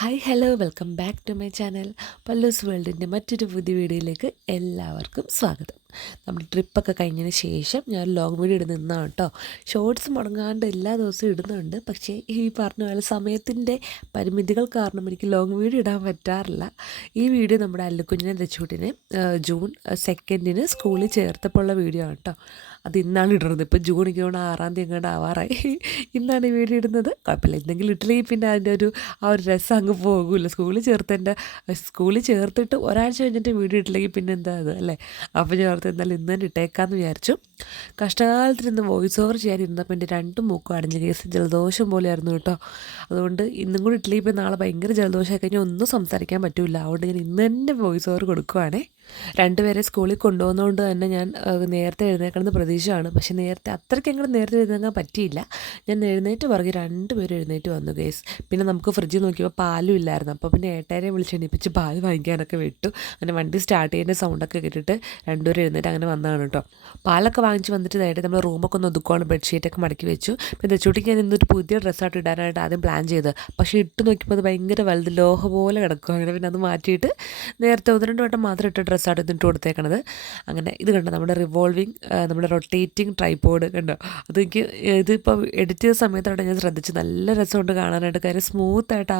Hi hello welcome back to my channel പല്ലൂസ് വേൾഡിൻ്റെ മറ്റൊരു പുതിയ വീഡിയോയിലേക്ക് എല്ലാവർക്കും സ്വാഗതം. നമ്മുടെ ട്രിപ്പൊക്കെ കഴിഞ്ഞതിന് ശേഷം ഞാൻ ലോങ് വീഡിയോ ഇടുന്നതാണ് കേട്ടോ. ഷോർട്സ് മുടങ്ങാണ്ട് എല്ലാ ദിവസവും ഇടുന്നുണ്ട്. പക്ഷേ ഈ പറഞ്ഞ പോലെ സമയത്തിൻ്റെ പരിമിതികൾ കാരണം എനിക്ക് ലോങ് വീഡിയോ ഇടാൻ പറ്റാറില്ല. ഈ വീഡിയോ നമ്മുടെ അല്ലുക്കുഞ്ഞിനെ രച്ചൂട്ടിനെ ജൂൺ 2 സ്കൂളിൽ ചേർത്തപ്പോൾ ഉള്ള വീഡിയോ ആണ് കേട്ടോ. അത് ഇന്നാണ് ഇടുന്നത്. ഇപ്പോൾ ജൂൺ 6 എങ്ങാണ്ട് ആവാറായി. ഇന്നാണ് ഈ വീഡിയോ ഇടുന്നത്. കുഴപ്പമില്ല, എന്തെങ്കിലും ഇട്ടില്ലെങ്കിൽ പിന്നെ അതിൻ്റെ ആ ഒരു രസം അങ്ങ് പോകില്ല. സ്കൂളിൽ ചേർത്തിട്ട് ഒരാഴ്ച കഴിഞ്ഞിട്ട് വീഡിയോ ഇട്ടില്ലെങ്കിൽ പിന്നെ എന്താ അത് അല്ലേ. അപ്പോൾ ഞാൻ ഓർത്ത് എന്നാലും ഇന്ന് തന്നെ ഇട്ടേക്കാമെന്ന് വിചാരിച്ചു. കഷ്ടകാലത്തിൽ ഇന്ന് വോയിസ് ഓവർ ചെയ്യാനിരുന്നപ്പോൾ എൻ്റെ രണ്ടും മൂക്കും അടഞ്ഞ കേസ് ജലദോഷം പോലെയായിരുന്നു കേട്ടോ. അതുകൊണ്ട് ഇന്നും കൂടി ഇട്ടില്ലെങ്കിൽ ഇപ്പോൾ നാളെ ഭയങ്കര ജലദോഷമായി കഴിഞ്ഞാൽ ഒന്നും സംസാരിക്കാൻ പറ്റില്ല. അതുകൊണ്ട് ഞാൻ ഇന്ന് തന്നെ വോയിസ് ഓവർ കൊടുക്കുവാണേ. രണ്ടുപേരെ സ്കൂളിൽ കൊണ്ടുപോകുന്നതുകൊണ്ട് തന്നെ ഞാൻ നേരത്തെ എഴുന്നേക്കണമെന്ന് പ്രതീക്ഷയാണ്. പക്ഷേ അത്രയ്ക്ക് അങ്ങോട്ട് നേരത്തെ എഴുന്നേക്കാൻ പറ്റിയില്ല. ഞാൻ എഴുന്നേറ്റ് പുറകെ രണ്ടുപേരും എഴുന്നേറ്റ് വന്നു ഗേസ്. പിന്നെ നമുക്ക് ഫ്രിഡ്ജിൽ നോക്കിയപ്പോൾ പാലും ഇല്ലായിരുന്നു. അപ്പോൾ പിന്നെ ഏട്ടേരെ വിളിച്ച് എണീപ്പിച്ച് പാൽ വാങ്ങിക്കാനൊക്കെ വിട്ടു. അങ്ങനെ വണ്ടി സ്റ്റാർട്ട് ചെയ്യുന്ന സൗണ്ടൊക്കെ കേട്ടിട്ട് രണ്ടുപേരും എഴുന്നേറ്റ് അങ്ങനെ വന്നതാണ് കേട്ടോ. പാലൊക്കെ വാങ്ങിച്ച് വന്നിട്ട് ഇതായിട്ട് നമ്മൾ റൂമൊക്കെ ഒന്ന് ഒതുക്കുവാണ്. ബെഡ്ഷീറ്റൊക്കെ മടക്കി വെച്ചു. പിന്നെ ചുട്ടിക്ക് ഞാൻ ഇന്നൊരു പുതിയ ഡ്രസ്സായിട്ട് ഇടാനായിട്ട് ആദ്യം പ്ലാൻ ചെയ്ത്, പക്ഷേ ഇട്ട് നോക്കിയപ്പോൾ അത് ഭയങ്കര വലുത് ലോഹ പോലെ കിടക്കും. അങ്ങനെ പിന്നെ അത് മാറ്റിയിട്ട് നേരത്തെ 1-2 വട്ടം മാത്രം ഇട്ട ഡ്രസ്സായിട്ട് ഇതിട്ട് കൊടുത്തേക്കണത്. അങ്ങനെ ഇത് കണ്ടോ, നമ്മുടെ നമ്മുടെ റൊട്ടേറ്റിംഗ് ട്രൈപോഡ് കണ്ടോ. അതെനിക്ക് ഇതിപ്പോൾ എഡിറ്റ് ചെയ്ത സമയത്തോടെ ഞാൻ ശ്രദ്ധിച്ചു. നല്ല രസമുണ്ട് കാണാനായിട്ട്. കാര്യം സ്മൂത്തായിട്ട്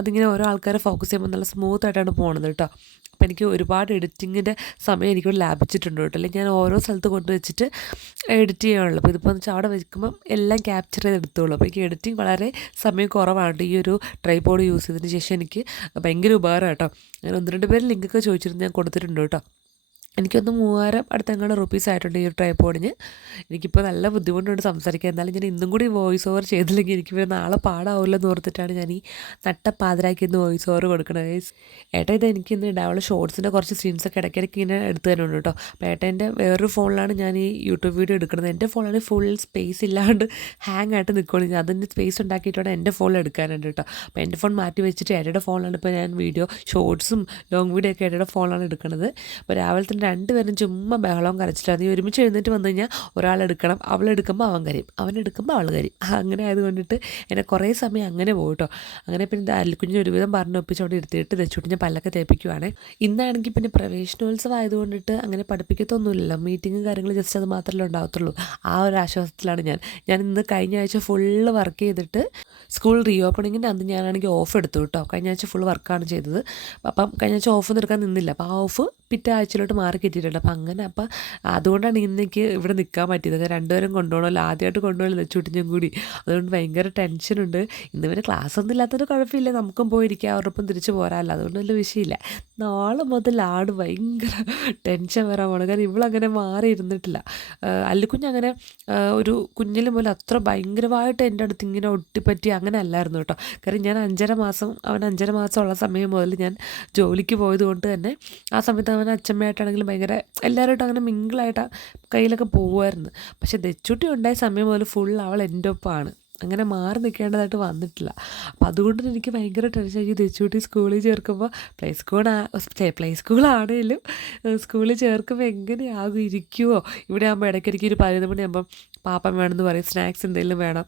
അതിങ്ങനെ ഓരോ ആൾക്കാരെ ഫോക്കസ് ചെയ്യുമ്പോൾ നല്ല സ്മൂത്തായിട്ടാണ് പോകുന്നത് കേട്ടോ. അപ്പോൾ എനിക്ക് ഒരുപാട് എഡിറ്റിങ്ങിൻ്റെ സമയം എനിക്കൊരു ലാഭിച്ചിട്ടുണ്ട് കേട്ടോ. അല്ലെങ്കിൽ ഞാൻ ഓരോ സ്ഥലത്ത് കൊണ്ടുവച്ചിട്ട് എഡിറ്റ് ചെയ്യാനുള്ളൂ. അപ്പോൾ ഇതിപ്പോൾ വെച്ചാൽ അവിടെ വയ്ക്കുമ്പം എല്ലാം ക്യാപ്ചർ ചെയ്തെടുത്തോളൂ. അപ്പോൾ എനിക്ക് എഡിറ്റിംഗ് വളരെ സമയം കുറവാണ്. ഈ ഒരു ട്രൈപോഡ് യൂസ് ചെയ്തതിന് ശേഷം എനിക്ക് ഭയങ്കര ഉപകാരം കേട്ടോ. ഞാൻ 1-2 പേര് ലിങ്കൊക്കെ ചോദിച്ചിരുന്നു, ഞാൻ കൊടുത്തിട്ടുണ്ട് കേട്ടോ. എനിക്കൊന്ന് 3000 അടുത്തെങ്ങാണ്ട് റുപ്പീസ് ആയിട്ടുണ്ട് ഈ ഒരു ട്രൈപോഡിന്. എനിക്കിപ്പോൾ നല്ല ബുദ്ധിമുട്ടുണ്ട് സംസാരിക്കാൻ. എന്നാലും ഞാൻ ഇന്നും കൂടി വോയിസ് ഓവർ ചെയ്തില്ലെങ്കിൽ എനിക്ക് പിന്നെ നാളെ പാടാവില്ലെന്ന് ഓർത്തിട്ടാണ് ഞാൻ ഈ നട്ടപ്പാതിരാക്കി ഇന്ന് വോയിസ് ഓവർ കൊടുക്കണത്. ഏട്ടാ ഇത് എനിക്ക് ഇന്ന് ഇടാവുള്ള ഷോർട്സിൻ്റെ കുറച്ച് സീൻസൊക്കെ ഇടയ്ക്കിടയ്ക്ക് ഇങ്ങനെ എടുത്തു തരുന്നുണ്ട് കേട്ടോ. അപ്പോൾ ഏട്ടൻ്റെ വേറൊരു ഫോണിലാണ് ഞാൻ ഈ യൂട്യൂബ് വീഡിയോ എടുക്കുന്നത്. എൻ്റെ ഫോണിൽ ഫുൾ സ്പേസ് ഇല്ലാണ്ട് ഹാങ് ആയിട്ട് നിൽക്കുകയാണ്. ഞാൻ അതിൻ്റെ സ്പേസ് ഉണ്ടാക്കിയിട്ടാണ് എൻ്റെ ഫോണിൽ എടുക്കാനുണ്ട് കേട്ടോ. അപ്പോൾ എൻ്റെ ഫോൺ മാറ്റി വെച്ചിട്ട് ഏട്ടയുടെ ഫോണിലാണ് ഇപ്പോൾ ഞാൻ ഷോർട്സും ലോങ് വീഡിയോ ഒക്കെ ഏട്ടയുടെ ഫോണിലാണ് എടുക്കുന്നത്. അപ്പോൾ രാവിലെ തന്നെ രണ്ടുപേരും ചുമ്മാ ബഹളവും കരച്ചിലാണ്. നീ ഒരുമിച്ച് എഴുന്നേറ്റ് വന്നു കഴിഞ്ഞാൽ ഒരാളെടുക്കണം, അവളെടുക്കുമ്പോൾ അവൻ കരയും, അവനെടുക്കുമ്പോൾ അവൾ കരയും. അങ്ങനെ ആയതുകൊണ്ടിട്ട് എന്നെ കുറേ സമയം അങ്ങനെ പോകും കേട്ടോ. അങ്ങനെ പിന്നെ അല്ലുക്കുഞ്ഞിന് ഒരുവിധം പറഞ്ഞ് ഒപ്പിച്ചോടെ ഇരുത്തിയിട്ട് തെച്ചുട്ടി ഞാൻ പല്ലൊക്കെ തേപ്പിക്കുവാണ്. ഇന്നാണെങ്കിൽ പിന്നെ പ്രവേശനോത്സവം ആയതുകൊണ്ടിട്ട് അങ്ങനെ പഠിപ്പിക്കത്തൊന്നുമില്ലല്ലോ. മീറ്റിങ്ങും കാര്യങ്ങളും ജസ്റ്റ് അത് മാത്രമല്ലേ ഉണ്ടാകത്തുള്ളൂ. ആ ഒരു ആശ്വാസത്തിലാണ് ഞാൻ ഇന്ന് കഴിഞ്ഞ ആഴ്ച ഫുള്ള് വർക്ക് ചെയ്തിട്ട് സ്കൂൾ റീ ഓപ്പണിങ്ങിൻ്റെ അന്ന് ഞാനാണെങ്കിൽ ഓഫ് എടുത്തു കേട്ടോ. കഴിഞ്ഞ ആഴ്ച ഫുൾ വർക്കാണ് ചെയ്തത്. അപ്പം കഴിഞ്ഞ ആഴ്ച ഓഫ് എടുക്കാൻ നിന്നില്ല. അപ്പോൾ ആ ഓഫ് പിറ്റേ ആഴ്ചയിലോട്ട് മാറി കിട്ടിയിട്ടുണ്ട്. അപ്പം അതുകൊണ്ടാണ് ഇന്നെനിക്ക് ഇവിടെ നിൽക്കാൻ പറ്റിയത്. രണ്ടുപേരും കൊണ്ടുപോകണമല്ലോ, ആദ്യമായിട്ട് കൊണ്ടുപോകണമല്ലോ ചുട്ടിഞ്ഞും കൂടി. അതുകൊണ്ട് ഭയങ്കര ടെൻഷനുണ്ട്. ഇന്ന് പിന്നെ ക്ലാസ് ഒന്നും ഇല്ലാത്തൊരു കുഴപ്പമില്ല, നമുക്കും പോയിരിക്കാം, അവരോടൊപ്പം തിരിച്ച് പോരാമല്ലോ. അതുകൊണ്ട് വലിയ വിഷയമില്ല. നാളെ മുതലാണ് ഭയങ്കര ടെൻഷൻ വരാൻ പോകണം. കാരണം ഇവളങ്ങനെ മാറി ഇരുന്നിട്ടില്ല. അല്ലുക്കുഞ്ഞങ്ങനെ ഒരു കുഞ്ഞിൽ പോലെ അത്ര ഭയങ്കരമായിട്ട് എൻ്റെ അടുത്ത് ഇങ്ങനെ ഒട്ടിപ്പറ്റി അങ്ങനെ അല്ലായിരുന്നു കേട്ടോ. കാരണം ഞാൻ 5.5 മാസം ഉള്ള സമയം മുതൽ ഞാൻ ജോലിക്ക് പോയത് കൊണ്ട് തന്നെ ആ സമയത്ത് അവൻ അച്ഛമ്മയായിട്ടാണെങ്കിലും ഭയങ്കര എല്ലാവരുമായിട്ടും അങ്ങനെ മിങ്കിളായിട്ട് കയ്യിലൊക്കെ പോകുമായിരുന്നു. പക്ഷേ ദച്ചുട്ടി ഉണ്ടായ സമയം മുതൽ ഫുൾ അവൾ എൻ്റെ ഒപ്പമാണ്. അങ്ങനെ മാറി നിൽക്കേണ്ടതായിട്ട് വന്നിട്ടില്ല. അപ്പോൾ അതുകൊണ്ട് എനിക്ക് ഭയങ്കര ടെൻഷൻ. ഈ ദച്ചുട്ടി സ്കൂളിൽ ചേർക്കുമ്പോൾ പ്ലേ സ്കൂളാണേലും സ്കൂളിൽ ചേർക്കുമ്പോൾ എങ്ങനെയാകും, ഇരിക്കുമോ? ഇവിടെ ആകുമ്പോൾ ഇടയ്ക്കിടയ്ക്ക് ഒരു 11 മണിയാകുമ്പം പാപ്പൻ വേണമെന്ന് പറയും, സ്നാക്സ് എന്തെങ്കിലും വേണം.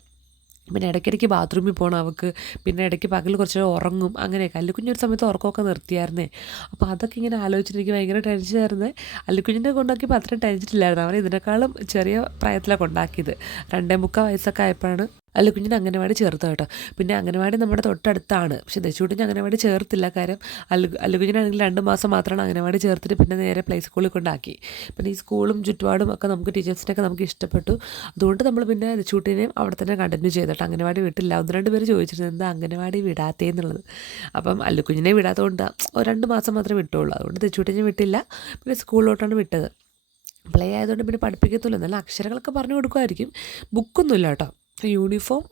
പിന്നെ ഇടയ്ക്കിടയ്ക്ക് ബാത്റൂമിൽ പോകണം അവൾക്ക്. പിന്നെ ഇടയ്ക്ക് പകൽ കുറച്ച് ഉറങ്ങും. അങ്ങനെയൊക്കെ അല്ലുക്കുഞ്ഞൊരു സമയത്ത് ഉറക്കമൊക്കെ നിർത്തിയായിരുന്നേ. അപ്പോൾ അതൊക്കെ ഇങ്ങനെ ആലോചിച്ചിട്ട് എനിക്ക് ഭയങ്കര ടെൻഷനായിരുന്നേ. അല്ലുക്കുഞ്ഞിൻ്റെ കൊണ്ടാക്കിയപ്പോൾ അത്രയും ടെൻഷനില്ലായിരുന്നു. അവൻ ഇതിനേക്കാളും ചെറിയ പ്രായത്തിലാണ് കൊണ്ടാക്കിയത്. 2.25 വയസ്സൊക്കെ ആയപ്പോഴാണ് അല്ലുക്കുഞ്ഞിനെ അംഗനവാടി ചേർത്ത് കേട്ടോ. പിന്നെ അംഗനവാടി നമ്മുടെ തൊട്ടടുത്താണ്. പക്ഷേ ദച്ചുട്ടിനെ അംഗനവാടി ചേർത്തില്ല. കാര്യം അല്ലുക്കുഞ്ഞിനാണെങ്കിൽ 2 മാസം മാത്രമാണ് അംഗനവാടി ചേർത്തിട്ട് പിന്നെ നേരെ പ്ലേ സ്കൂളിൽ കൊണ്ടാക്കി. പിന്നെ ഈ സ്കൂളും ചുറ്റുപാടും ഒക്കെ നമുക്ക് ടീച്ചേഴ്സിനൊക്കെ നമുക്ക് ഇഷ്ടപ്പെട്ടു. അതുകൊണ്ട് നമ്മൾ പിന്നെ ദച്ചുട്ടിനെയും അവിടെ തന്നെ കണ്ടിന്യൂ ചെയ്തിട്ട് അംഗനവാടി വിട്ടില്ല. 1-2 പേര് ചോദിച്ചിരുന്നു എന്താ അംഗനവാടി വിടാത്തേന്നുള്ളത്. അപ്പം അല്ലുക്കുഞ്ഞിനെ വിടാത്തതുകൊണ്ട് 2 മാസം മാത്രമേ വിട്ടുള്ളൂ. അതുകൊണ്ട് ദച്ചുട്ടിനെ വിട്ടില്ല. പിന്നെ സ്കൂളിലോട്ടാണ് വിട്ടത്. പ്ലേ ആയതുകൊണ്ട് പിന്നെ പഠിപ്പിക്കത്തുള്ളൂ. നല്ല അക്ഷരങ്ങളൊക്കെ പറഞ്ഞു കൊടുക്കുമായിരിക്കും. ബുക്കൊന്നുമില്ല കേട്ടോ. യൂണിഫോം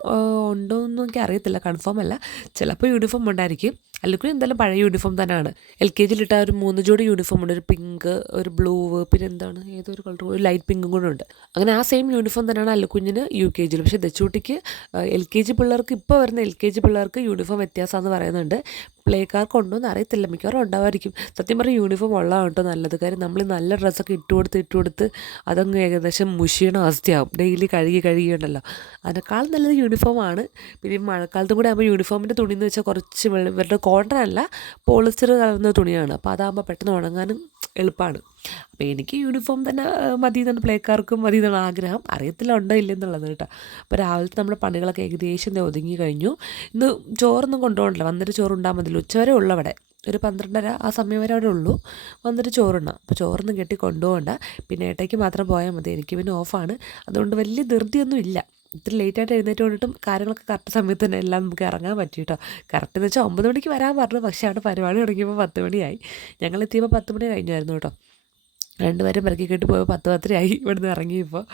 ഉണ്ടോ എന്നൊന്നും എനിക്ക് അറിയത്തില്ല, കൺഫേം അല്ല. ചിലപ്പോൾ യൂണിഫോം ഉണ്ടായിരിക്കും. അല്ലെങ്കിൽ എന്തായാലും പഴയ യൂണിഫോം തന്നെയാണ്. LKG ഇട്ട ഒരു 3 ജോഡി യൂണിഫോം ഉണ്ട്. ഒരു പിങ്ക്, ഒരു ബ്ലൂ, പിന്നെ എന്താണ് ഏതൊരു കളർ, ഒരു ലൈറ്റ് പിങ്കും കൂടെ ഉണ്ട്. അങ്ങനെ ആ സെയിം യൂണിഫോം തന്നെയാണ് അല്ലുക്കുഞ്ഞിന് UKG. പക്ഷേ ദച്ചൂട്ടിക്ക് LKG പിള്ളേർക്ക്, ഇപ്പോൾ വരുന്ന LKG പിള്ളേർക്ക് യൂണിഫോം വ്യത്യാസമാണെന്ന് പറയുന്നുണ്ട്. പ്ലേക്കാർക്ക് ഉണ്ടോ എന്ന് അറിയത്തില്ല, മിക്കവാറും ഉണ്ടാവായിരിക്കും. സത്യം പറഞ്ഞാൽ യൂണിഫോം ഉള്ളതാണ് കേട്ടോ നല്ലത്. കാര്യം നമ്മൾ നല്ല ഡ്രസ്സൊക്കെ ഇട്ടുകൊടുത്ത് അതങ്ങ് ഏകദേശം മുഷിയണ അവസ്ഥയാവും. ഡെയിലി കഴുകിയുണ്ടല്ലോ. അതിനേക്കാൾ നല്ലത് യൂണിഫോമാണ്. പിന്നെ ഈ മഴക്കാലത്തും കൂടെ ആകുമ്പോൾ യൂണിഫോമിൻ്റെ തുണി എന്ന് വെച്ചാൽ കുറച്ച് ഇവരുടെ കോട്ടൺ അല്ല, പോളിസ്റ്റർ കലർന്ന തുണിയാണ്. അപ്പോൾ അതാകുമ്പോൾ പെട്ടെന്ന് ഉണങ്ങാനും എളുപ്പമാണ്. അപ്പോൾ എനിക്ക് യൂണിഫോം തന്നെ മതി എന്നാണ്, പ്ലേക്കാർക്കും മതി എന്നാണ് ആഗ്രഹം. അറിയത്തില്ല ഉണ്ടോ ഇല്ലെന്നുള്ളത് കേട്ടോ. അപ്പോൾ രാവിലത്തെ നമ്മുടെ പണികളൊക്കെ ഏകദേശം ഒതുങ്ങി കഴിഞ്ഞു. ഇന്ന് ചോറൊന്നും കൊണ്ടുപോകണ്ടല്ലോ, വന്നിട്ട് ചോറുണ്ടാൽ മതിയല്ലോ. ഉച്ചവരെ ഉള്ളു അവിടെ, ഒരു 12:30 ആ സമയം വരെ അവിടെ ഉള്ളൂ. വന്നിട്ട് ചോറുണ്ണാം. അപ്പോൾ ചോറൊന്നും കെട്ടി കൊണ്ടുപോകണ്ട. പിന്നെ ഏട്ടയ്ക്ക് മാത്രം പോയാൽ മതി, എനിക്ക് പിന്നെ ഓഫാണ്. അതുകൊണ്ട് വലിയ ധൃതിയൊന്നും ഇല്ല. ഇത്തിരി ലേറ്റായിട്ട് എഴുന്നേറ്റ് കൊണ്ടിട്ടും കാര്യങ്ങളൊക്കെ കറക്റ്റ് സമയത്ത് തന്നെ എല്ലാം നമുക്ക് ഇറങ്ങാൻ പറ്റി കേട്ടോ. കറക്റ്റ് എന്ന് വെച്ചാൽ 9 മണിക്ക് വരാൻ പറഞ്ഞു. പക്ഷേ അവിടെ പരിപാടി തുടങ്ങിയപ്പോൾ 10 മണിയായി. ഞങ്ങൾ എത്തിയപ്പോൾ 10 മണി കഴിഞ്ഞായിരുന്നു കേട്ടോ. രണ്ടുപേരും പെറുക്കി കെട്ടി പോയപ്പോൾ 10-10:30 ആയി ഇവിടുന്ന് ഇറങ്ങിയപ്പോൾ.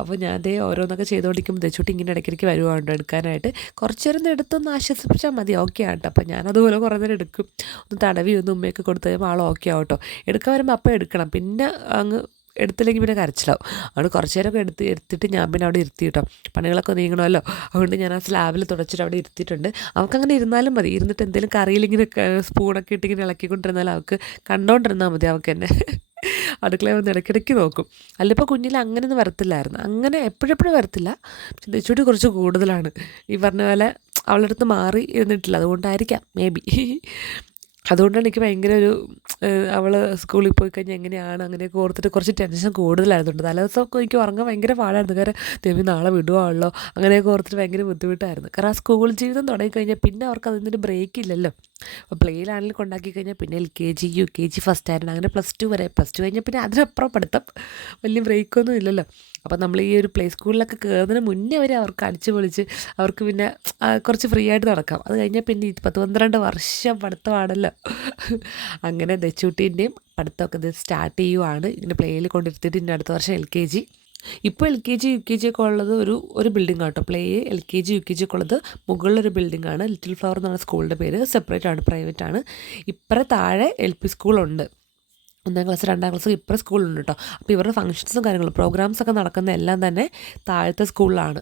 അപ്പോൾ ഞാൻ ദേ ഓരോന്നൊക്കെ ചെയ്തുകൊണ്ടിരിക്കുമ്പോൾ ദച്ചൂട്ടി ഇങ്ങനെ ഇടയ്ക്കിടയ്ക്ക് വരുവാണ്ടോ എടുക്കാനായിട്ട്. കുറച്ച് നേരം എടുത്തൊന്ന് ആശ്വസിപ്പിച്ചാൽ മതി, ഓക്കെ ആട്ടോ. അപ്പോൾ ഞാനതുപോലെ കുറേ നേരം എടുക്കും. ഒന്ന് തടവി ഒന്ന് ഉമ്മയൊക്കെ കൊടുത്തു കഴിയുമ്പോൾ ആൾ ഓക്കെ ആവട്ടോ. എടുക്കാൻ വരുമ്പോൾ അപ്പം എടുക്കണം, പിന്നെ അങ്ങ് എടുത്തില്ലെങ്കിൽ പിന്നെ കരച്ചിലാവും. അതുകൊണ്ട് കുറച്ച് നേരമൊക്കെ എടുത്തിട്ട് ഞാൻ പിന്നെ അവിടെ ഇരുത്തി കേട്ടോ. പണികളൊക്കെ നീങ്ങണമല്ലോ, അതുകൊണ്ട് ഞാൻ ആ സ്ലാബിൽ തുടച്ചിട്ട് അവിടെ ഇരുത്തിയിട്ടുണ്ട്. അവൾക്കങ്ങനെ ഇരുന്നാലും മതി. ഇരുന്നിട്ട് എന്തെങ്കിലും കറിയിലിങ്ങനെ സ്പൂണൊക്കെ ഇട്ടിങ്ങനെ ഇളക്കിക്കൊണ്ടിരുന്നാലും അവൾക്ക് കണ്ടോണ്ടിരുന്നാൽ മതി. അവൾക്ക് തന്നെ അടുക്കളയിൽ വന്ന് ഇടയ്ക്കിടയ്ക്ക് നോക്കും. അല്ലിപ്പോൾ കുഞ്ഞിൽ അങ്ങനെയൊന്നും വരത്തില്ലായിരുന്നു, അങ്ങനെ എപ്പോഴെപ്പോഴും വരത്തില്ല. പക്ഷെ ദച്ചൂട്ടി കുറച്ച് കൂടുതലാണ്. ഈ പറഞ്ഞ പോലെ അവളുടെ അടുത്ത് മാറി ഇരുന്നിട്ടില്ല, അതുകൊണ്ടായിരിക്കാം മേ ബി. അതുകൊണ്ടാണ് എനിക്ക് ഭയങ്കര ഒരു അവൾ സ്കൂളിൽ പോയി കഴിഞ്ഞാൽ എങ്ങനെയാണ് അങ്ങനെയൊക്കെ ഓർത്തിട്ട് കുറച്ച് ടെൻഷൻ കൂടുതലായിരുന്നുണ്ട്. തലേ ദിവസമൊക്കെ എനിക്ക് ഉറങ്ങാൻ ഭയങ്കര പാടായിരുന്നു. കാരണം ദൈവം നാളെ വിടുവാണല്ലോ അങ്ങനെയൊക്കെ ഓർത്തിട്ട് ഭയങ്കര ബുദ്ധിമുട്ടായിരുന്നു. കാരണം ആ സ്കൂൾ ജീവിതം തുടങ്ങിക്കഴിഞ്ഞാൽ പിന്നെ അവർക്ക് അതിനൊരു ബ്രേക്ക് ഇല്ലല്ലോ. അപ്പോൾ പ്ലേയിലാണെങ്കിലും കൊണ്ടാക്കി കഴിഞ്ഞാൽ പിന്നെ LKG UKG ഫസ്റ്റ് ആയിരുന്നു, അങ്ങനെ +2 വരെ. +2 കഴിഞ്ഞാൽ പിന്നെ അതിനപ്പുറം പഠിത്തം, വലിയ ബ്രേക്കൊന്നും ഇല്ലല്ലോ. അപ്പോൾ നമ്മൾ ഈ ഒരു പ്ലേ സ്കൂളിലൊക്കെ കയറുന്നതിന് മുന്നേ വരെ അവർക്ക് അടിച്ച് പൊളിച്ച് അവർക്ക് പിന്നെ കുറച്ച് ഫ്രീ ആയിട്ട് നടക്കാം. അത് കഴിഞ്ഞാൽ പിന്നെ 10-12 വർഷം പഠിത്തമാണല്ലോ. അങ്ങനെ ദച്ചൂട്ടീൻ്റെയും പഠിത്തമൊക്കെ ഇത് സ്റ്റാർട്ട് ചെയ്യുവാണ്. ഇങ്ങനെ പ്ലേയിൽ കൊണ്ടിരുത്തിയിട്ട് ഇനി അടുത്ത വർഷം LKG. ഇപ്പോൾ LKG UKG ഒക്കെ ഉള്ളത് ഒരു ബിൽഡിംഗ് ആട്ടോ. പ്ലേ LKG UKG ഒക്കെ ഉള്ളത് മുകളിലൊരു ബിൽഡിംഗാണ്. ലിറ്റിൽ ഫ്ലവർ എന്നാണ് സ്കൂളിൻ്റെ പേര്. സെപ്പറേറ്റ് ആണ്, പ്രൈവറ്റ് ആണ്. ഇപ്പുറം താഴെ LP സ്കൂളുണ്ട്. 1ാം ക്ലാസ് 2ാം ക്ലാസ് ഇപ്പം സ്കൂളുണ്ട് കേട്ടോ. അപ്പോൾ ഇവരുടെ ഫംഗ്ഷൻസും കാര്യങ്ങളും പ്രോഗ്രാംസൊക്കെ നടക്കുന്ന എല്ലാം തന്നെ താഴത്തെ സ്കൂളിലാണ്.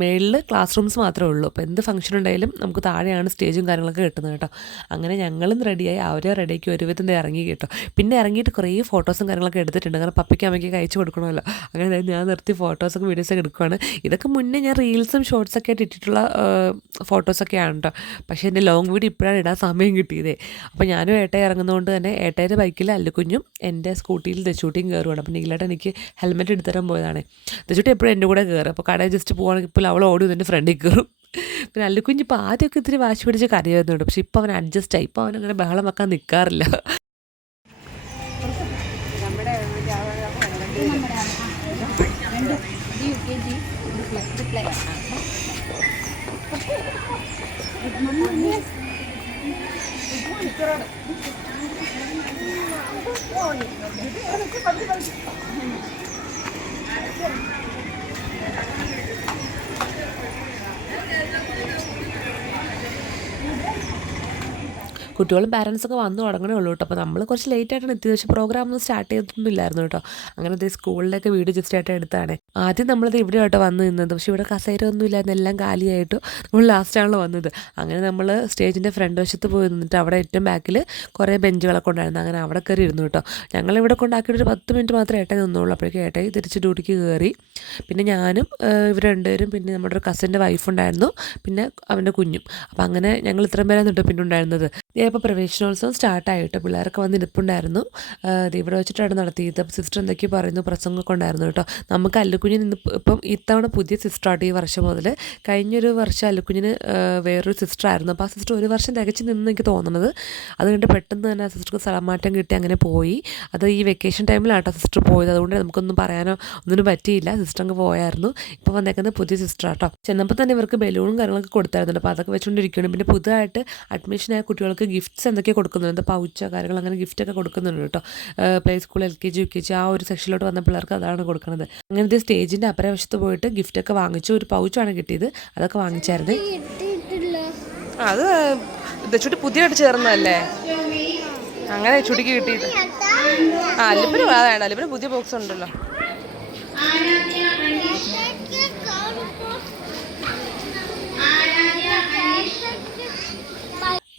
മേളിൽ ക്ലാസ് റൂംസ് മാത്രമേ ഉള്ളൂ. അപ്പോൾ എന്ത് ഫംഗ്ഷൻ ഉണ്ടെങ്കിലും നമുക്ക് താഴെയാണ് സ്റ്റേജും കാര്യങ്ങളൊക്കെ കിട്ടുന്നത് കേട്ടോ. അങ്ങനെ ഞങ്ങളും റെഡിയായി, അവരെ റെഡിയാക്കി ഒരുവിധം ഇറങ്ങി കേട്ടോ. പിന്നെ ഇറങ്ങിയിട്ട് കുറേ ഫോട്ടോസും കാര്യങ്ങളൊക്കെ എടുത്തിട്ടുണ്ട്. കാരണം പപ്പയ്ക്ക് അമ്മയ്ക്ക് അയച്ചു കൊടുക്കണമല്ലോ. അങ്ങനെ ഞാൻ നിർത്തി ഫോട്ടോസൊക്കെ വീഡിയോസൊക്കെ എടുക്കുകയാണ്. ഇതൊക്കെ മുന്നേ ഞാൻ റീൽസും ഷോർട്സൊക്കെ ആയിട്ട് ഇട്ടിട്ടുള്ള ഫോട്ടോസൊക്കെയാണ് കേട്ടോ. പക്ഷേ എൻ്റെ ലോങ് വീഡിയോ ഇപ്പോഴാണ് ഇടാൻ സമയം കിട്ടിയതേ. അപ്പോൾ ഞാനും ഏട്ടയെ ഇറങ്ങുന്നതുകൊണ്ട് തന്നെ ഏട്ടയുടെ ബൈക്കിൽ കുഞ്ഞും എൻ്റെ സ്കൂട്ടിയിൽ ദച്ചൂട്ടിയും കയറുവാണ്. അപ്പോൾ നീലായിട്ട് എനിക്ക് ഹെൽമെറ്റ് എടുത്തുതരാൻ പോയതാണ്. ദച്ചൂട്ടി എപ്പോഴും എൻ്റെ കൂടെ കയറും. അപ്പോൾ കടയിൽ ജസ്റ്റ് പോകുകയാണെങ്കിൽ ഇപ്പോൾ അവൾ ഓടി എൻ്റെ ഫ്രണ്ടിൽ കയറും. പിന്നെ അല്ലുക്കുഞ്ഞ് ഇപ്പോൾ ആദ്യമൊക്കെ ഇത്തിരി വാശി പിടിച്ച് കരയുന്നുണ്ട്. പക്ഷേ ഇപ്പോൾ അവൻ അഡ്ജസ്റ്റ് ആയി. ഇപ്പോൾ അവനങ്ങനെ ബഹളം വെക്കാൻ നിൽക്കാറില്ല. കുട്ടികളും പാരൻസൊക്കെ വന്നു തുടങ്ങണേ ഉള്ളൂ കേട്ടോ. അപ്പോൾ നമ്മൾ കുറച്ച് ലേറ്റായിട്ടാണ് എത്തിയത്. പക്ഷേ പ്രോഗ്രാം ഒന്നും സ്റ്റാർട്ട് ചെയ്തിട്ടൊന്നും ഇല്ലായിരുന്നു കേട്ടോ. അങ്ങനത്തെ സ്കൂളിലൊക്കെ വീഡിയോ ജസ്റ്റ് ആയിട്ട് എടുത്താണ്. ആദ്യം നമ്മളത് ഇവിടെ ആയിട്ട് വന്ന് നിന്നത്. പക്ഷേ ഇവിടെ കസേര ഒന്നും ഇല്ലായിരുന്നു, എല്ലാം കാലിയായിട്ടു. നമ്മൾ ലാസ്റ്റാണല്ലോ വന്നത്. അങ്ങനെ നമ്മൾ സ്റ്റേജിൻ്റെ ഫ്രണ്ട് വശത്ത് പോയി നിന്നിട്ട് അവിടെ ഏറ്റവും ബാക്കിൽ കുറേ ബെഞ്ചുകളൊക്കെ ഉണ്ടായിരുന്നു. അങ്ങനെ അവിടെ കയറി ഇരുന്നു കേട്ടോ. ഞങ്ങളിവിടെ കൊണ്ടാക്കിയിട്ട് ഒരു 10 മിനിറ്റ് മാത്രമേ ഏട്ടായി നിന്നുള്ളൂ. അപ്പോഴേക്കും ഏട്ടായി തിരിച്ച് ഡ്യൂട്ടിക്ക് കയറി. പിന്നെ ഞാനും ഇവർ രണ്ടുപേരും, പിന്നെ നമ്മുടെ ഒരു കസിൻ്റെ വൈഫുണ്ടായിരുന്നു, പിന്നെ അവൻ്റെ കുഞ്ഞും. അപ്പോൾ അങ്ങനെ ഞങ്ങൾ ഇത്രയും പേരാണ് കേട്ടോ പിന്നെ ഉണ്ടായിരുന്നത്. ഇപ്പോൾ പ്രവേശനോത്സവം സ്റ്റാർട്ടായിട്ട് പിള്ളേരൊക്കെ വന്ന് ഇരിപ്പുണ്ടായിരുന്നു. ഇവിടെ വെച്ചിട്ടാണ് നടത്തിയത്. അപ്പോൾ സിസ്റ്റർ എന്തൊക്കെയോ പറയുന്നു, പ്രസംഗമൊക്കെ ഉണ്ടായിരുന്നു കേട്ടോ. നമുക്ക് അല്ലുക്കുഞ്ഞിന് ഇപ്പം ഇത്തവണ പുതിയ സിസ്റ്ററായിട്ട് ഈ വർഷം മുതൽ. കഴിഞ്ഞൊരു വർഷം അല്ലുക്കുഞ്ഞിന് വേറൊരു സിസ്റ്ററായിരുന്നു. അപ്പോൾ ആ സിസ്റ്റർ ഒരു വർഷം തികച്ച് നിന്ന് എനിക്ക് തോന്നുന്നത്. അത് കഴിഞ്ഞിട്ട് പെട്ടെന്ന് തന്നെ ആ സിസ്റ്റർക്ക് സ്ഥലമാറ്റം കിട്ടി അങ്ങനെ പോയി. അത് ഈ വെക്കേഷൻ ടൈമിലാട്ടോ സിസ്റ്റർ പോയത്. അതുകൊണ്ട് നമുക്കൊന്നും പറയാനോ ഒന്നിനും പറ്റിയില്ല. സിസ്റ്റർ അങ്ങ് പോയായിരുന്നു. ഇപ്പോൾ വന്നേക്കുന്നത് പുതിയ സിസ്റ്ററാട്ടോ. ചെന്നപ്പോൾ തന്നെ ഇവർക്ക് ബലൂണും കാര്യങ്ങളൊക്കെ കൊടുത്തായിരുന്നു. അപ്പോൾ അതൊക്കെ വെച്ചുകൊണ്ടിരിക്കുകയാണ്. പിന്നെ പുതുതായിട്ട് അഡ്മിഷനായ കുട്ടികൾക്ക് ഗിഫ്റ്റ്സ് എന്തൊക്കെ കൊടുക്കുന്നുണ്ട്, പൗച്ച കാര്യങ്ങൾ അങ്ങനെ ഗിഫ്റ്റൊക്കെ കൊടുക്കുന്നുണ്ട് കേട്ടോ. പ്ലേ സ്കൂൾ LKG UKG ആ ഒരു സെക്ഷനിലോട്ട് വന്ന പിള്ളേർക്ക് അതാണ് കൊടുക്കുന്നത്. അങ്ങനത്തെ സ്റ്റേജിൻ്റെ അപ്പുറവശത്ത് പോയിട്ട് ഗിഫ്റ്റൊക്കെ വാങ്ങിച്ചു. ഒരു പൗച്ചാണ് കിട്ടിയത്, അതൊക്കെ വാങ്ങിച്ചായിരുന്നു. അത് ചുട്ടി പുതിയതായിട്ട് ചേർന്നതല്ലേ, അങ്ങനെ ചുട്ടിക്ക് കിട്ടിയിട്ട്. അല്ലിപ്പിന് വേണ്ട, അല്ലിപ്പിന് പുതിയ ബോക്സ് ഉണ്ടല്ലോ.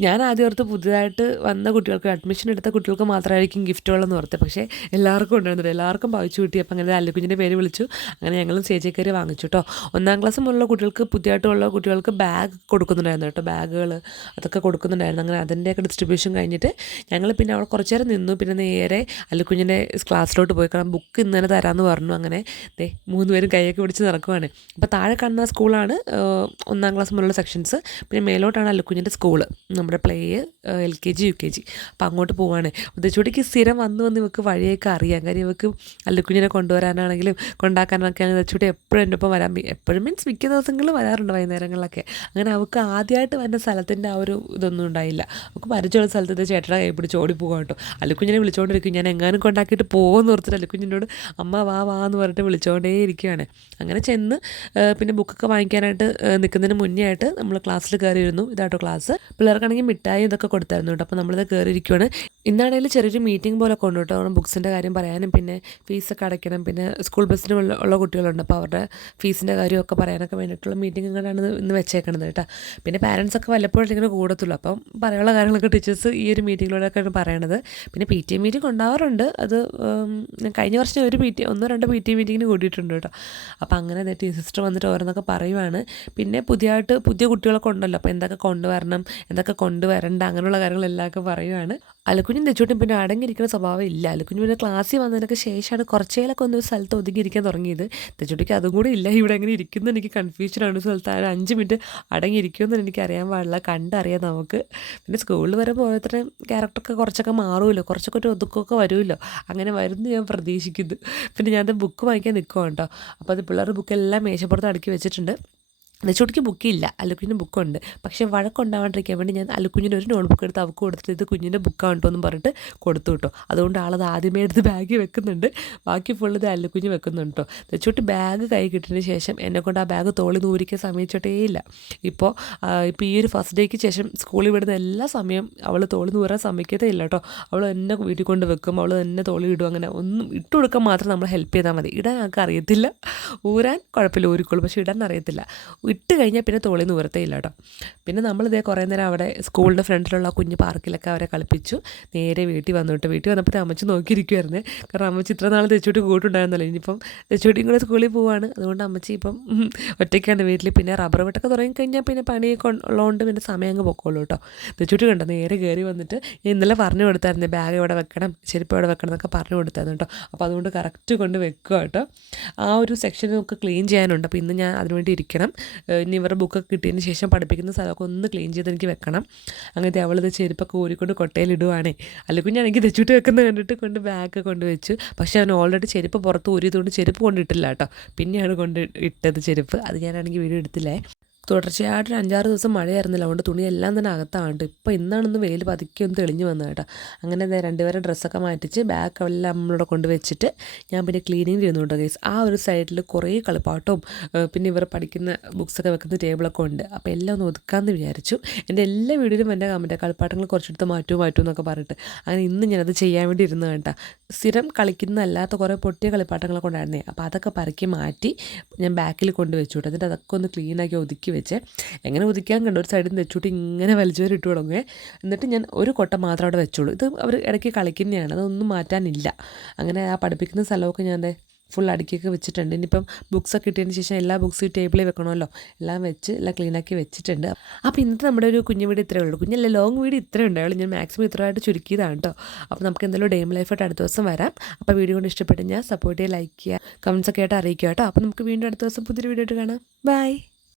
ഞാൻ ആദ്യം ഓർത്ത് പുതിയതായിട്ട് വന്ന കുട്ടികൾക്ക്, അഡ്മിഷൻ എടുത്ത കുട്ടികൾക്ക് മാത്രമായിരിക്കും ഗിഫ്റ്റുകളെന്ന് ഓർത്ത്. പക്ഷേ എല്ലാവർക്കും ഉണ്ടായിരുന്നില്ല, എല്ലാവർക്കും പവിച്ചു കിട്ടി. അപ്പം അങ്ങനെ അല്ലിക്കുഞ്ഞിൻ്റെ പേര് വിളിച്ചു. അങ്ങനെ ഞങ്ങളും ചേച്ചിക്കറി വാങ്ങിച്ചു കേട്ടോ. 1ാം ക്ലാസ് മുതലുള്ള കുട്ടികൾക്ക്, പുതിയതായിട്ടുള്ള കുട്ടികൾക്ക് ബാഗ് കൊടുക്കുന്നുണ്ടായിരുന്നു കേട്ടോ. ബാഗുകൾ അതൊക്കെ കൊടുക്കുന്നുണ്ടായിരുന്നു. അങ്ങനെ അതിൻ്റെയൊക്കെ ഡിസ്ട്രിബ്യൂഷൻ കഴിഞ്ഞിട്ട് ഞങ്ങൾ പിന്നെ അവിടെ കുറച്ച് നേരം നിന്നു. പിന്നെ നേരെ അല്ലിക്കുഞ്ഞിൻ്റെ ക്ലാസ്സിലോട്ട് പോയി. കാരണം ബുക്ക് ഇന്നലെ തരാമെന്ന് പറഞ്ഞു. അങ്ങനെ 3 പേരും കൈയൊക്കെ പിടിച്ച് നടക്കുവാണ്. അപ്പോൾ താഴെ കാണുന്ന സ്കൂളാണ് 1ാം ക്ലാസ് മുതലുള്ള സെക്ഷൻസ്. പിന്നെ മേലോട്ടാണ് അല്ലിക്കുഞ്ഞിൻ്റെ സ്കൂള്, നമ്മുടെ പ്ലേ LKG UKG. അപ്പോൾ അങ്ങോട്ട് പോവാണ്. ഉദ്ദേശിച്ചോടിക്ക് സ്ഥിരം വന്ന് ഇവർക്ക് വഴിയൊക്കെ അറിയാം. കാര്യം ഇവർക്ക് അല്ലിക്കുഞ്ഞിനെ കൊണ്ടുവരാനാണെങ്കിലും കൊണ്ടാക്കാനൊക്കെ ആണെങ്കിൽ ഉദ്ദേശിച്ചോടി എപ്പോഴും എൻ്റെ ഒപ്പം വരാൻ, എപ്പോഴും മീൻസ് മിക്ക ദിവസങ്ങളിൽ വരാറുണ്ട് വൈകുന്നേരങ്ങളിലൊക്കെ. അങ്ങനെ അവൾക്ക് ആദ്യമായിട്ട് വരുന്ന സ്ഥലത്തിൻ്റെ ആ ഒരു ഇതൊന്നും ഉണ്ടായില്ല. അവൾക്ക് പരിചയമുള്ള സ്ഥലത്ത് ചേട്ടയുടെ കൈ പിടിച്ച് ഓടി പോകാം കേട്ടോ. അല്ലിക്കുഞ്ഞിനെ വിളിച്ചുകൊണ്ടിരിക്കും. ഞാൻ എങ്ങാനും കൊണ്ടാക്കിയിട്ട് പോകുമെന്ന് ഓർത്തിട്ട് അല്ലിക്കുഞ്ഞിനോട് അമ്മ വാ എന്ന് പറഞ്ഞിട്ട് വിളിച്ചുകൊണ്ടേ ഇരിക്കുകയാണ്. അങ്ങനെ ചെന്ന് പിന്നെ ബുക്കൊക്കെ വാങ്ങിക്കാനായിട്ട് നിൽക്കുന്നതിന് മുന്നേ ആയിട്ട് നമ്മൾ ക്ലാസ്സിൽ കയറിയിരുന്നു. ഇതാട്ടോ ക്ലാസ്. പിള്ളേർക്കാണെങ്കിൽ മിഠായി ഇതൊക്കെ കൊടുത്തായിരുന്നു കേട്ടോ. അപ്പോൾ നമ്മളിത് കയറിയിരിക്കുകയാണ്. ഇന്നാണെങ്കിലും ചെറിയൊരു മീറ്റിംഗ് പോലെ കൊണ്ടു കേട്ടോ. ബുക്സിൻ്റെ കാര്യം പറയാനും പിന്നെ ഫീസൊക്കെ അടയ്ക്കണം. പിന്നെ സ്കൂൾ ബസ്സിന് ഉള്ള കുട്ടികളുണ്ട്, അപ്പോൾ അവരുടെ ഫീസിൻ്റെ കാര്യമൊക്കെ പറയാനൊക്കെ വേണ്ടിയിട്ടുള്ള മീറ്റിംഗ് ഇങ്ങനെയാണ് ഇന്ന് വെച്ചേക്കണത് കേട്ടോ. പിന്നെ പാരൻസൊക്കെ വല്ലപ്പോഴും ഇങ്ങനെ കൂടത്തുള്ളൂ. അപ്പം പറയാനുള്ള കാര്യങ്ങളൊക്കെ ടീച്ചേഴ്സ് ഈ ഒരു മീറ്റിങ്ങിലൂടെയൊക്കെയാണ് പറയണത്. പിന്നെ PTA മീറ്റിംഗ് ഉണ്ടാവാറുണ്ട്. അത് കഴിഞ്ഞ വർഷം ഒരു 1-2 PTA മീറ്റിങ്ങിന് കൂടിയിട്ടുണ്ട് കേട്ടോ. അപ്പോൾ അങ്ങനെ സിസ്റ്റർ വന്നിട്ട് ഓരോന്നൊക്കെ പറയുവാണ്. പിന്നെ പുതിയ കുട്ടികളൊക്കെ ഉണ്ടല്ലോ, അപ്പോൾ എന്തൊക്കെ കൊണ്ടുവരണം, എന്തൊക്കെ കൊണ്ടുവരണ്ട, അങ്ങനെയുള്ള കാര്യങ്ങളെല്ലാമൊക്കെ പറയുവാണ്. അല്ലിക്കുഞ്ഞും തെച്ചോട്ടും പിന്നെ അടങ്ങിയിരിക്കുന്ന സ്വഭാവം ഇല്ല. അല്ലിക്കുഞ്ഞ് പിന്നെ ക്ലാസ്സിൽ വന്നതിനൊക്കെ ശേഷമാണ് കുറച്ചേലൊക്കെ ഒന്ന് സ്ഥലത്ത് ഒതുങ്ങിയിരിക്കാൻ തുടങ്ങിയത്. തെച്ചോട്ടിക്ക് അതും കൂടി ഇല്ല. ഇവിടെ എങ്ങനെ ഇരിക്കുന്നത് എനിക്ക് കൺഫ്യൂഷനാണ്. സ്ഥലത്ത് 5 മിനിറ്റ് അടങ്ങിയിരിക്കുമെന്ന് എനിക്ക് അറിയാൻ പാടില്ല, കണ്ടറിയാം നമുക്ക്. പിന്നെ സ്കൂളിൽ വരുമ്പോൾ ഓരോരുത്തരുടെ ക്യാരക്ടറൊക്കെ കുറച്ചൊക്കെ മാറുമല്ലോ, കുറച്ചൊക്കെ ഒരു ഒതുക്കമൊക്കെ വരുമല്ലോ. അങ്ങനെ വരുമെന്ന് ഞാൻ പ്രതീക്ഷിക്കുന്നു. പിന്നെ ഞാനത് ബുക്ക് വാങ്ങിക്കാൻ നിൽക്കുവാണ് കേട്ടോ. അപ്പോൾ അത് പിള്ളേരുടെ ബുക്കെല്ലാം മേശപ്പുറത്ത് അടുക്കി വെച്ചിട്ടുണ്ട്. നെച്ചോട്ടിക്ക് ബുക്കില്ല, അല്ലിക്കുഞ്ഞിന് ബുക്കുണ്ട്. പക്ഷേ വഴക്കുണ്ടാവാണ്ടിരിക്കാൻ വേണ്ടി ഞാൻ അല്ലിക്കുഞ്ഞിന് ഒരു നോട്ട് ബുക്ക് എടുത്ത് അവൾക്ക് കൊടുത്തിട്ട് ഇത് കുഞ്ഞിൻ്റെ ബുക്കാണ് കേട്ടോ എന്നും പറഞ്ഞിട്ട് കൊടുത്തു കേട്ടോ. അതുകൊണ്ട് ആളത് ആദ്യമേ എടുത്ത് ബാഗിൽ വെക്കുന്നുണ്ട്, ബാക്കി ഫുള്ള് ഇത് അല്ലിക്കുഞ്ഞ് വെക്കുന്നുണ്ട് കേട്ടോ. നെച്ചോട്ടി ബാഗ് കൈ കിട്ടിയതിന് ശേഷം എന്നെക്കൊണ്ട് ആ ബാഗ് തോളി നൂരിക്കാൻ സമ്മതിച്ചിട്ടേ ഇല്ല. ഇപ്പോൾ ഈ ഒരു ഫസ്റ്റ് ഡേക്ക് ശേഷം സ്കൂളിൽ വിടുന്ന എല്ലാ സമയം അവൾ തോളി നൂറാൻ സമ്മതിക്കത്തേ ഇല്ല കേട്ടോ. അവൾ എന്നെ വീട്ടിൽ കൊണ്ട് വെക്കും, അവൾ തന്നെ തോളി ഇടും. അങ്ങനെ ഒന്നും ഇട്ട് കൊടുക്കാൻ മാത്രം നമ്മൾ ഹെൽപ്പ് ചെയ്താൽ മതി. ഇടാൻ ഞങ്ങൾക്ക് അറിയത്തില്ല. ഊരാൻ കുഴപ്പമില്ല, ഊരിക്കോളും, പക്ഷേ ഇടാൻ അറിയത്തില്ല. ഇട്ട് കഴിഞ്ഞാൽ പിന്നെ തോളിൽ നിന്ന് ഉയർത്തേയില്ല കേട്ടോ. പിന്നെ നമ്മളിതേ കുറേ നേരം അവിടെ സ്കൂളിൻ്റെ ഫ്രണ്ടിലുള്ള കുഞ്ഞ് പാർക്കിലൊക്കെ അവരെ കളിപ്പിച്ചു. നേരെ വീട്ടിൽ വന്നിട്ട് വീട്ടിൽ വന്നപ്പോൾ അമ്മച്ചി നോക്കിയിരിക്കുമായിരുന്നേ. കാരണം അമ്മച്ചി ഇത്ര നാൾ തെച്ചൂട്ടി കൂട്ടുണ്ടായിരുന്നല്ലോ. ഇനിയിപ്പം തെച്ചൂട്ടിയും കൂടെ സ്കൂളിൽ പോവാണ്. അതുകൊണ്ട് അമ്മച്ചി ഇപ്പം ഒറ്റയ്ക്കാണ് വീട്ടിൽ. പിന്നെ റബ്ബർ വെട്ടൊക്കെ തുടങ്ങിക്കഴിഞ്ഞാൽ പിന്നെ പണിയൊക്കെ ഉള്ളതുകൊണ്ട് പിന്നെ സമയം അങ്ങ് പൊക്കോളൂ കേട്ടോ. തെച്ചൂട്ടി കണ്ടോ നേരെ കയറി വന്നിട്ട് ഇന്നലെ പറഞ്ഞു കൊടുത്തായിരുന്നു ബാഗ് ഇവിടെ വെക്കണം, ചെരുപ്പ് ഇവിടെ വെക്കണം എന്നൊക്കെ പറഞ്ഞു കൊടുത്തായിരുന്നു കേട്ടോ. അപ്പോൾ അതുകൊണ്ട് കറക്റ്റ് കൊണ്ട് വെക്കുക കേട്ടോ. ആ ഒരു സെക്ഷൻ നമുക്ക് ക്ലീൻ ചെയ്യാനുണ്ട്. അപ്പോൾ ഇന്ന് ഞാൻ അതിനുവേണ്ടി ഇരിക്കണം. ഇനി ഇവരുടെ ബുക്കൊക്കെ കിട്ടിയതിന് ശേഷം പഠിപ്പിക്കുന്ന സ്ഥലമൊക്കെ ഒന്ന് ക്ലീൻ ചെയ്ത് എനിക്ക് വെക്കണം. അങ്ങനത്തെ അവളിത് ചെരുപ്പൊക്കെ ഊരിക്കൊണ്ട് കൊട്ടയിലിടുവാണേ. അല്ലെങ്കിൽ തെച്ചൂട്ടി വെക്കുന്നത് കണ്ടിട്ട് കൊണ്ട് ബാഗ് കൊണ്ട് വെച്ചു. പക്ഷേ അവൻ ഓൾറെഡി ചെരുപ്പ് പുറത്ത് ഊരിയതുകൊണ്ട് ചെരുപ്പ് കൊണ്ടിട്ടില്ല കേട്ടോ. പിന്നെയാണ് കൊണ്ട് ഇട്ടത് ചെരുപ്പ്. അത് ഞാനാണെങ്കിൽ വീഡിയോ എടുത്തില്ലേ. തുടർച്ചയായിട്ട് 5-6 ദിവസം മഴയായിരുന്നില്ല, അതുകൊണ്ട് തുണിയെല്ലാം തന്നെ അകത്താണ്. ഇപ്പോൾ ഇന്നാണൊന്ന് വെയിൽ പതുക്കെ ഒന്ന് തെളിഞ്ഞ് വന്നത് കേട്ടോ. അങ്ങനെ 2 ഡ്രസ്സൊക്കെ മാറ്റിച്ച് ബാഗ് എല്ലാം നമ്മളിവിടെ കൊണ്ട് വെച്ചിട്ട് ഞാൻ പിന്നെ ക്ലീനിങ് ചെയ്യുന്നുണ്ട് ഗൈസ്. ആ ഒരു സൈഡിൽ കുറേ കളിപ്പാട്ടവും പിന്നെ ഇവർ പഠിക്കുന്ന ബുക്സൊക്കെ വെക്കുന്ന ടേബിളൊക്കെ ഉണ്ട്. അപ്പോൾ എല്ലാം ഒന്ന് ഒതുക്കാമെന്ന് വിചാരിച്ചു. എൻ്റെ എല്ലാ വീഡിയോയിലും എൻ്റെ കമൻറ്റ് കളിപ്പാട്ടങ്ങൾ കുറച്ചെടുത്ത് മാറ്റും എന്നൊക്കെ പറഞ്ഞിട്ട്. അങ്ങനെ ഇന്ന് ഞാനത് ചെയ്യാൻ വേണ്ടി ഇരുന്ന് കേട്ടോ. സ്ഥിരം കളിക്കുന്നതല്ലാത്ത കുറേ പൊട്ടിയ കളിപ്പാട്ടങ്ങളൊക്കെ ഉണ്ടായിരുന്നേ. അപ്പോൾ അതൊക്കെ പറക്കി മാറ്റി ഞാൻ ബാക്കിൽ കൊണ്ട് വെച്ചു കേട്ടോ. എന്നിട്ട് അതൊക്കെ ഒന്ന് ക്ലീനാക്കി ഒതുക്കി വെച്ച് എങ്ങനെ ഒതുക്കാൻ കണ്ടു ഒരു സൈഡിൽ നിന്ന് വെച്ചോട്ട് ഇങ്ങനെ വലിച്ചവർ ഇട്ട് തുടങ്ങുകയെ. എന്നിട്ട് ഞാൻ ഒരു കൊട്ട മാത്രം അവിടെ വെച്ചോളൂ. ഇത് അവർ ഇടയ്ക്ക് കളിക്കുന്നതാണ്, അതൊന്നും മാറ്റാനില്ല. അങ്ങനെ ആ പഠിപ്പിക്കുന്ന സ്ഥലമൊക്കെ ഞാൻ ഫുൾ അടുക്കിയൊക്കെ വെച്ചിട്ടുണ്ട്. ഇനിയിപ്പം ബുക്സൊക്കെ കിട്ടിയതിന് ശേഷം എല്ലാ ബുക്സും ടേബിളിൽ വെക്കണമല്ലോ, എല്ലാം വെച്ച് എല്ലാം ക്ലീനാക്കി വെച്ചിട്ടുണ്ട്. അപ്പോൾ ഇന്നത്തെ നമ്മുടെ ഒരു കുഞ്ഞു വീഡിയോ ഇത്രയേ ഉള്ളൂ. കുഞ്ഞല്ല ലോങ് വീഡിയോ ഇത്രയേ ഉണ്ടായുള്ളൂ. ഞാൻ മാക്സിമം ഇത്രയായിട്ട് ചുരുക്കിയതാണ് കേട്ടോ. അപ്പോൾ നമുക്ക് എന്തെങ്കിലും ഡേ ലൈഫായിട്ട് അടുത്ത ദിവസം വരാം. അപ്പോൾ വീഡിയോ കൊണ്ട് ഇഷ്ടപ്പെട്ട് ഞാൻ സപ്പോർട്ട് ചെയ്യുക, ലൈക്ക് ചെയ്യുക, കമൻസൊക്കെ ആയിട്ട് അറിയിക്കുക കേട്ടോ. അപ്പോൾ നമുക്ക് വീണ്ടും അടുത്ത ദിവസം പുതിയൊരു വീഡിയോ ആയിട്ട് കാണാം. ബൈ.